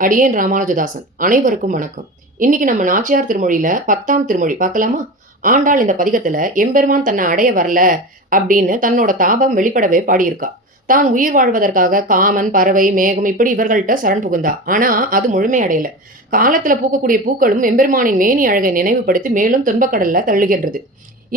அடியேன் ராமானுஜதாசன். அனைவருக்கும் வணக்கம். இன்னைக்கு நம்ம நாச்சியார் திருமொழியில 10ஆம் திருமொழி பார்க்கலாமா? ஆண்டாள் இந்த பதிகத்துல எம்பெருமான் தன்னை அடைய வரல அப்படின்னு தன்னோட தாபம் வெளிப்படவே பாடியிருக்கா. தான் உயிர் வாழ்வதற்காக காமன், பறவை, மேகம் இப்படி இவர்கள்ட்ட சரண் புகுந்தா. ஆனா அது முழுமை அடையல. காலத்துல பூக்கக்கூடிய பூக்களும் எம்பெருமானின் மேனி அழகை நினைவுபடுத்தி மேலும் துன்பக்கடல்ல தள்ளுகின்றது.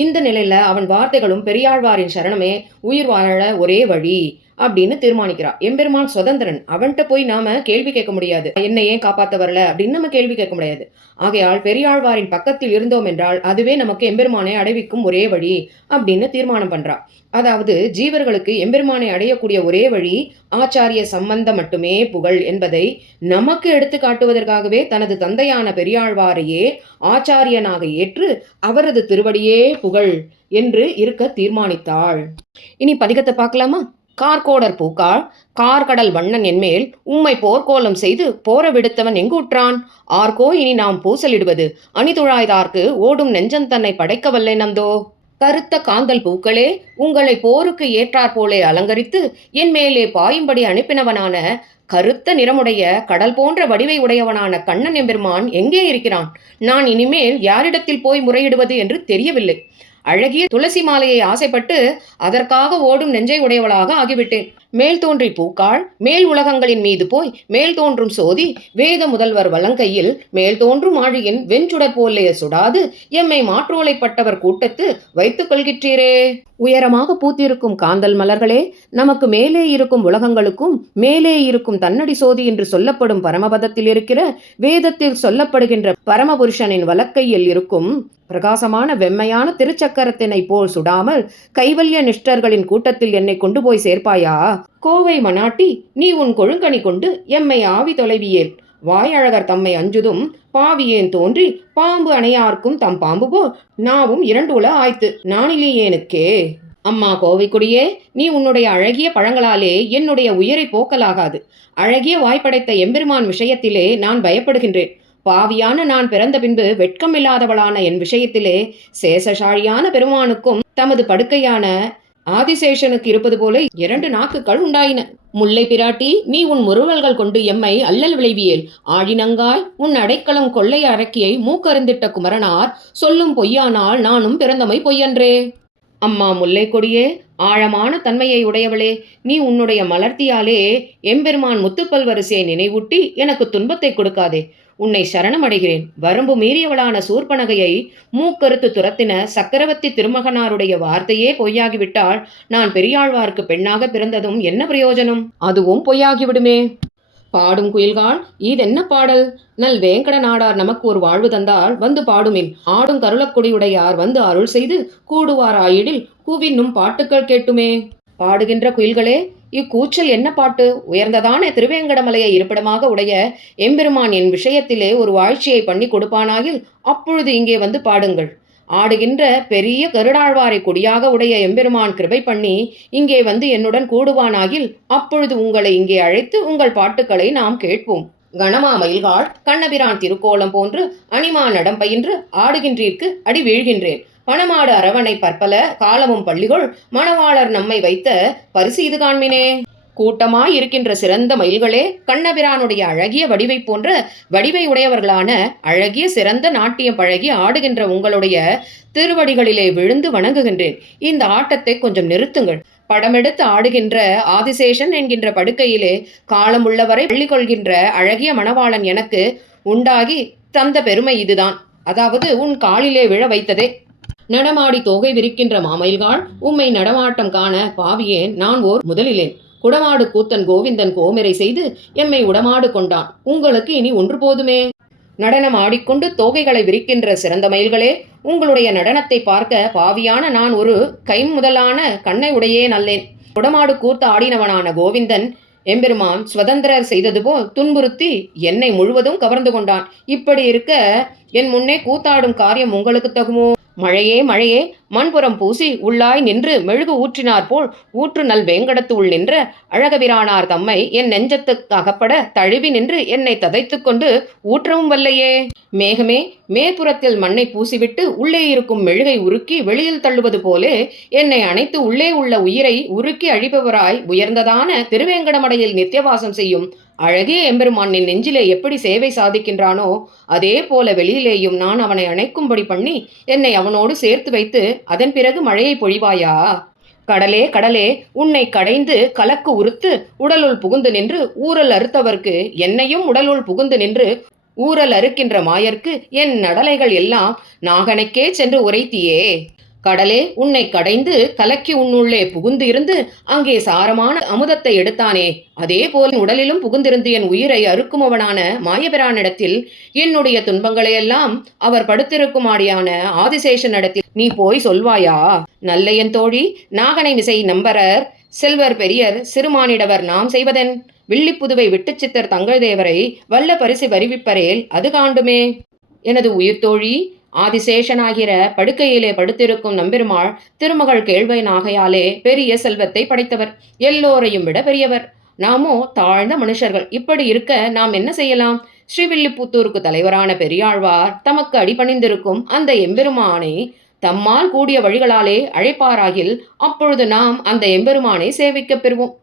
இந்த நிலையில அவன் வார்த்தைகளும் பெரியாழ்வாரின் சரணமே உயிர் வாழ ஒரே வழி அப்படின்னு தீர்மானிக்கிறா. எம்பெருமான் சுதந்திரன், அவன்கிட்ட போய் நாம கேள்வி கேட்க முடியாது. என்னை ஏன் காப்பாத்த வரல அப்படின்னு நம்ம கேள்வி கேட்க முடியாது. ஆகையால் பெரியாழ்வாரின் பக்கத்தில் இருந்தோம் என்றால் அதுவே நமக்கு எம்பெருமானை அடைவிக்கும் ஒரே வழி அப்படின்னு தீர்மானம் பண்றா. அதாவது ஜீவர்களுக்கு எம்பெருமானை அடையக்கூடிய ஒரே வழி ஆச்சாரிய சம்பந்தம் மட்டுமே புகழ் என்பதை நமக்கு எடுத்து காட்டுவதற்காகவே தனது தந்தையான பெரியாழ்வாரையே ஆச்சாரியனாக ஏற்று அவரது திருவடியே புகழ் என்று இருக்க தீர்மானித்தாள். இனி பதிகத்தை பார்க்கலாமா? கார்கோடர் பூக்காள் கார்கடல் வண்ணன் என்மேல் உம்மை போர்க்கோலம் செய்து போர விடுத்தவன் எங்கூற்றான்? ஆர்கோ இனி நாம் பூசலிடுவது அணிதுழாய்தார்க்கு ஓடும் நெஞ்சன் தன்னை படைக்கவல்லை நந்தோ. கருத்த காந்தல் பூக்களே, உங்களை போருக்கு ஏற்றாற் போலே அலங்கரித்து என் மேலே பாயும்படி அனுப்பினவனான கருத்த நிறமுடைய கடல் போன்ற வடிவை உடையவனான கண்ணன் எம்பெருமான் எங்கே இருக்கிறான்? நான் இனிமேல் யாரிடத்தில் போய் முறையிடுவது என்று தெரியவில்லை. அழகிய துளசி மாலையை ஆசைப்பட்டு அதற்காக ஓடும் நெஞ்சை உடையவளாக ஆகிவிட்டேன். மேல் தோன்றி பூக்காள் மேல் உலகங்களின் மீது போய் மேல் தோன்றும் சோதி வேத முதல்வர் வலங்கையில் மேல் தோன்றும் ஆழியின் வெஞ்சுடர் போலே சுடாது எம்மை மாற்றோலைப்பட்டவர் கூட்டத்து வைத்துக் கொள்கிற்றீரே. உயரமாக பூத்திருக்கும் காந்தல் மலர்களே, நமக்கு மேலே இருக்கும் உலகங்களுக்கும் மேலே இருக்கும் தன்னடி சோதி என்று சொல்லப்படும் பரமபதத்தில் இருக்கிற வேதத்தில் சொல்லப்படுகின்ற பரமபுருஷனின் வலக்கையில் இருக்கும் பிரகாசமான வெம்மையான திருச்சக்கரத்தினை போல் சுடாமல் கைவல்ய நிஷ்டர்களின் கூட்டத்தில் என்னை கொண்டு போய் சேர்ப்பாயா? கோவை மனாட்டி, நீ உன் கொழுங்கனி கொண்டு எம்மை ஆவி தொலைவியேல். வாயழகர் தம்மை அஞ்சுதும் பாவியேன் தோன்றி பாம்பு அணையார்க்கும் தம் பாம்பு போல் நாவும் இரண்டு உல ஆய்த்து நானிலேயேனுக்கே. அம்மா கோவைக்குடியே, நீ உன்னுடைய அழகிய பழங்களாலே என்னுடைய உயிரை போக்கலாகாது. அழகிய வாய்ப்படைத்த எம்பெருமான் விஷயத்திலே நான் பயப்படுகின்றேன். பாவியான நான் பிறந்த பின்பு வெட்கமில்லாதவளான என் விஷயத்திலே சேஷசாழியான பெருமானுக்கும் தமது படுக்கையான ஆதிசேஷனுக்கு இருப்பது போல 2 நாக்குகள் உண்டாயின. முல்லை பிராட்டி, நீ உன் முறுவல்கள் கொண்டு எம்மை அல்லல் விளைவியேல். ஆழினங்காய் உன் அடைக்கலம் கொள்ளை அரக்கியை மூக்கருந்திட்ட குமரனார் சொல்லும் பொய்யானால் நானும் பிறந்தமை பொய்யன்றே. அம்மா முல்லை கொடியே, ஆழமான தன்மையை உடையவளே, நீ உன்னுடைய மலர்த்தியாலே எம்பெருமான் முத்துப்பல்வரிசையை நினைவூட்டி எனக்கு துன்பத்தை கொடுக்காதே. உன்னை சரணமடைகிறேன். வரம்பு மீறியவளான சூர்பனகையை மூக்கறுத்து துரத்தின சக்கரவர்த்தி திருமகனாருடைய வார்த்தையே பொய்யாகிவிட்டால் நான் பெரியாழ்வார்க்கு பெண்ணாக பிறந்ததும் என்ன பிரயோஜனம்? அதுவும் பொய்யாகிவிடுமே. பாடும் குயில்காள், இதென்ன பாடல்? நல் வேங்கட நாடார் நமக்கு ஒரு வாழ்வு தந்தால் வந்து பாடுமின். ஆடும் கருளக்குடியுடையார் வந்து அருள் செய்து கூடுவார் ஆயிடில் கூவின்னும் பாட்டுக்கள் கேட்டுமே. பாடுகின்ற குயில்களே, இக்கூச்சல் என்ன பாட்டு? உயர்ந்ததான திருவேங்கடமலையை இருப்பிடமாக உடைய எம்பெருமான் என் விஷயத்திலே ஒரு வாழ்ச்சியை பண்ணி கொடுப்பானாகில் அப்பொழுது இங்கே வந்து பாடுங்கள். ஆடுகின்ற பெரிய கருடாழ்வாரை கொடியாக உடைய எம்பெருமான் கிருபை பண்ணி இங்கே வந்து என்னுடன் கூடுவானாகில் அப்பொழுது உங்களை இங்கே அழைத்து உங்கள் பாட்டுக்களை நாம் கேட்போம். கணமா மயில்காள் கண்ணபிரான் திருக்கோலம் போன்று அணிமா நடம் பயின்று ஆடுகின்றீர்க்கு அடி வீழ்கின்றேன். பணமாடு அரவணை பற்பல காலமும் பள்ளிகள் மணவாளர் நம்மை வைத்த பரிசு இது காண்மினே. கூட்டமாய் இருக்கின்ற சிறந்த மயில்களே, கண்ணபிரானுடைய அழகிய வடிவை போன்ற வடிவை உடையவர்களான அழகிய சிறந்த நாட்டியம் பழகி ஆடுகின்ற உங்களுடைய திருவடிகளிலே விழுந்து வணங்குகின்றேன். இந்த ஆட்டத்தை கொஞ்சம் நிறுத்துங்கள். படமெடுத்து ஆடுகின்ற ஆதிசேஷன் என்கின்ற படுக்கையிலே காலம் உள்ளவரை பள்ளி கொள்கின்ற அழகிய மணவாளன் எனக்கு உண்டாகி தந்த பெருமை இதுதான். அதாவது உன் காலிலே விழ வைத்ததே. நடமாடி தோகை விரிக்கின்ற மாமயில்காள், உம்மை நடமாட்டம் காண பாவியேன் நான் ஓர் முதலிலேன். குடமாடு கூத்தன் கோவிந்தன் கோமெரை செய்து எம்மை உடமாடு கொண்டான். உங்களுக்கு இனி ஒன்று போதுமே. நடனம் ஆடிக்கொண்டு தோகைகளை விரிக்கின்ற சிறந்த மயில்களே, உங்களுடைய நடனத்தை பார்க்க பாவியான நான் ஒரு கைமுதலான கண்ணை உடையே நல்லேன். குடமாடு கூத்து ஆடினவனான கோவிந்தன் எம்பெருமான் சுதந்திரர் செய்தது போல் துன்புறுத்தி என்னை முழுவதும் கவர்ந்து கொண்டான். இப்படி இருக்க என் முன்னே கூத்தாடும் காரியம் உங்களுக்கு தகுமோ? மழையே மழையே, மண்புறம் பூசி உள்ளாய் நின்று மெழுகு ஊற்றினார் போல் ஊற்று நல் வேங்கடத்து உள் நின்ற அழகபிரானார் தம்மை என் நெஞ்சத்துக்கு அகப்பட தழுவி நின்று என்னை ததைத்து கொண்டு ஊற்றவும் வல்லையே. மேகமே, மேற்புறத்தில் மண்ணை பூசிவிட்டு உள்ளே இருக்கும் மெழுகை உருக்கி வெளியில் தள்ளுவது போலே என்னை அணைத்து உள்ளே உள்ள உயிரை உருக்கி அழிப்பவராய் உயர்ந்ததான திருவேங்கடமடையில் நித்தியவாசம் செய்யும் அழகிய எம்பெருமான் என் நெஞ்சிலே எப்படி சேவை சாதிக்கின்றானோ அதே போல வெளியிலேயும் நான் அவனை அணைக்கும்படி பண்ணி என்னை அவனோடு சேர்த்து வைத்து அதன் பிறகு மழையை பொழிவாயா. கடலே கடலே, உன்னை கடைந்து கலக்கு உறுத்து உடலுள் புகுந்து நின்று ஊரல் அறுத்தவர்க்கு என்னையும் உடலுள் புகுந்து நின்று ஊரல் அறுக்கின்ற மாயர்க்கு என் நடலைகள் எல்லாம் நாகனுக்கே சென்று உரைத்தியே. கடலே, உன்னை கடைந்து கலக்கி உன்னுள்ளே புகுந்து இருந்து அங்கே சாரமான அமுதத்தை எடுத்தானே, அதே போல் உடலிலும் புகுந்திருந்து என் உயிரை அறுக்குமவனான மாயபிரானிடத்தில் என்னுடைய துன்பங்களையெல்லாம் அவர் படுத்திருக்குமாடியான ஆதிசேஷனிடத்தில் நீ போய் சொல்வாயா. நல்லையன் தோழி, நாகனை மிசை நம்பரர் செல்வர் பெரியர் சிறுமானிடவர் நாம் செய்வதென். வில்லிப்புதுவை விட்டுச்சித்தர் தங்கள் தேவரை வல்ல பரிசு வருவிப்பரேல் அது காண்டுமே. எனது உயிர் தோழி, ஆதிசேஷனாகிற படுக்கையிலே படுத்திருக்கும் நம்பெருமாள் திருமகள் கேள்வனாகையாலே பெரிய செல்வத்தை படைத்தவர், எல்லோரையும் விட பெரியவர். நாமோ தாழ்ந்த மனுஷர்கள். இப்படி இருக்க நாம் என்ன செய்யலாம்? ஸ்ரீவில்லிபுத்தூருக்கு தலைவரான பெரியாழ்வார் தமக்கு அடிபணிந்திருக்கும் அந்த எம்பெருமானை தம்மால் கூடிய வழிகளாலே அழைப்பாராகில் அப்பொழுது நாம் அந்த எம்பெருமானை சேவிக்கப் பெறுவோம்.